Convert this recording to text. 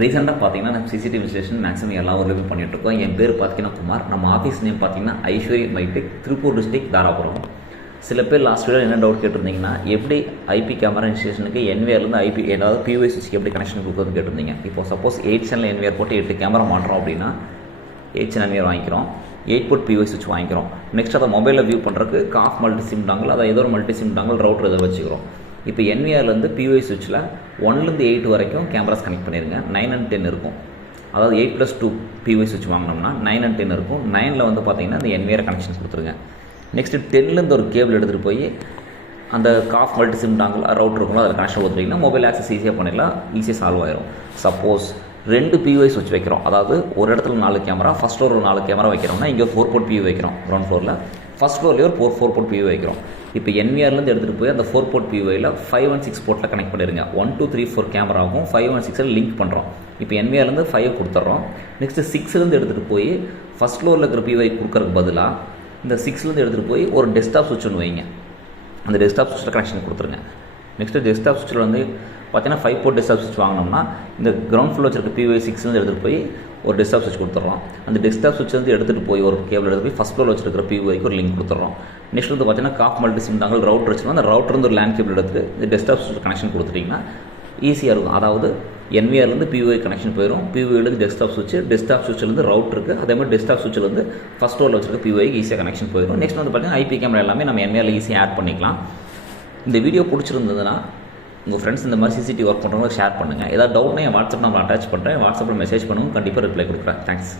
ரீசெண்டாக பார்த்தீங்கன்னா நம்ம சிசிடிவி இன்ஸ்டலேஷன் மேக்ஸிமம் எல்லா ஊர்லேயுமே பண்ணிகிட்ருக்கோம். என் பேர் பார்த்தீங்கன்னா குமார். நம்ம ஆஃபீஸ் நேம் பார்த்தீங்கன்னா ஐஸ்வரி மைடெக், திருப்பூர் டிஸ்ட்ரிக்ட், தாராபுரம். சில பேர் லாஸ்ட் வீடியோ என்ன டவுட் கேட்டிருந்தீங்கன்னா, எப்படி ஐபி கேமரா இன்ஸ்டலேஷனுக்கு என்விஆர்லேருந்து ஐபி ஏதாவது பியூஐ சுவிட்சுக்கு எப்படி கனெக்ஷன் கொடுக்குறதுன்னு கேட்டிருந்தீங்க. இப்போ சப்போஸ் 8 சேனல் என்விஆர் போட்டு 8 கேமரா மாட்டுறோம் அப்படின்னா 8 சேனல் என்விஆர் வாங்கிக்கிறோம், 8 போர்ட் பியூஐ சுவிட்ச் வாங்கிக்கிறோம். நெக்ஸ்ட் அதை மொபைலில் வியூ பண்ணுறதுக்கு காஃப் மல்டி சிம் டாங்கல், அதை ஏதோ ஒரு மல்டி சிம் டாங்கல் ரவுட்டர் இதை வச்சுக்கிறோம். இப்போ என்விஆர்லேருந்து பியூஐ சுவிட்சில் 1லேருந்து 8 வரைக்கும் கேமராஸ் கனெக்ட் பண்ணிடுங்க. 9 and 10 இருக்கும். அதாவது 8+2 பியூஐ சுவிட்ச் வாங்கினோம்னா 9 and 10 இருக்கும். 9ல் வந்து பார்த்தீங்கன்னா அந்த என்விஆர் கனெக்ஷன் கொடுத்துருங்க. நெக்ஸ்ட்டு 10லேருந்து ஒரு கேபிள் எடுத்துகிட்டு போய் அந்த காஃப் மல்டி சிம் டாங்கல் ரவுட்டர் இருக்கும்ல அதில் கனெக்ஷன் கொடுத்துட்டிங்கன்னா மொபைல் ஆக்சஸ் ஈஸியாக பண்ணிடலாம், ஈஸியாக சால்வ் ஆயிரும். சப்போஸ் 2 பியூஐ சுவிட்ச் வைக்கிறோம், அதாவது ஒரு இடத்துல 4 கேமரா, ஃபஸ்ட் ஃப்ளோர் ஒரு 4 கேமரா வைக்கிறோம்னா இங்கே 4 போர்ட் பியூ வைக்கிறோம். கிரவுண்ட் ஃப்ளோரில் ஃபஸ்ட் ஃப்ளோர்லேயே ஒரு 4 போர்ட் பியூ வைக்கிறோம். இப்போ என்விஆர்லேருந்து எடுத்துகிட்டு போய் அந்த 4 போர்ட் பியூஐயில் 5 and 6 போர்ட்டில் கனெக்ட் பண்ணிடுங்க. 1 2 3 4 கேமராவும் 5 and 6 லிங்க் பண்ணுறோம். இப்போ என்விஆர்லேருந்து 5 கொடுத்துட்றோம். நெக்ஸ்ட்டு 6லேருந்து எடுத்துகிட்டு போய் ஃபஸ்ட் ஃப்ளோரில் இருக்கிற பியூஐ கொடுக்கறதுக்கு பதிலாக இந்த 6லேருந்து எடுத்துகிட்டு போய் ஒரு டெஸ்க்டாப் சுவிட்ச் ஒன்று வைங்க. அந்த டெஸ்க்டாப் சுவிட்சில் கனெக்ஷன் கொடுத்துருங்க. நெக்ஸ்ட்டு டெஸ்க்டாப் சுவிட்சில் வந்து பார்த்தீங்கன்னா 5 போர்ட் டெஸ்க்டாப் சுவிட்ச் வாங்கினோம்னா இந்த கிரவுண்ட் ஃப்ளோர் வச்சிருக்க பியூஐ 6லேருந்து எடுத்துகிட்டு போய் ஒரு டெஸ்க்டாப் சுவிட்ச் கொடுத்துட்றோம். அந்த டெஸ்க்டாப் சுவிட்ச்லேருந்து எடுத்துகிட்டு போய் ஒரு கேபிள் எடுத்து போய் ஃபஸ்ட் ஃப்ளோர் வச்சிருக்கிற பியூஐக்கு ஒரு லிங்க் கொடுத்துட்றோம். நெக்ஸ்ட் வந்து பார்த்தீங்கன்னா காஃப் மல்டி சிம் டாங்கல் ரவுட்டர் வச்சுருந்தோம், அந்த ரவுட்டர் ஒரு லேண்ட் கேபிள் எடுத்து இந்த டெஸ்க்டாப் சுவிட்ச் கனெக்ஷன் கொடுத்துட்டிங்கன்னா ஈஸியாக இருக்கும். அதாவது என்விஆர்லேருந்து பியூஐ கனெக்ஷன் போயிடும், பியூஐலேருந்து டெஸ்க்டாப் சுவிட்ச், டெஸ்க்டாப் சுவிட்சிலேருந்து ரவுட்டருக்கு, அதே மாதிரி டெஸ்க்டாப் சுவிட்சிலேருந்து ஃபஸ்ட் ஃப்ளோரில் வச்சிருக்க பியூஐக்கு ஈஸியாக கனெக்ஷன் போயிடும். நெக்ஸ்ட் வந்து பார்த்தீங்கன்னா ஐபி கேமரா எல்லாமே நம்ம என்விஆரில் ஈஸியாக ஆட் பண்ணிக்கலாம். இந்த வீடியோ பிடிச்சிருந்ததுன்னா உங்கள் ஃப்ரெண்ட்ஸ் இந்த மாதிரி சிசிடிவி ஒர்க் பண்ணுறவங்க ஷேர் பண்ணுங்கள். ஏதாவது டவுட்னா என் வாட்ஸ்அப் நம்பர் அட்டாச் பண்ணுறேன், வாட்ஸ்அப்பில் மெசேஜ் பண்ணுங்க, கண்டிப்பாக ரிப்ளை கொடுக்குறேன். தேங்க்ஸ்.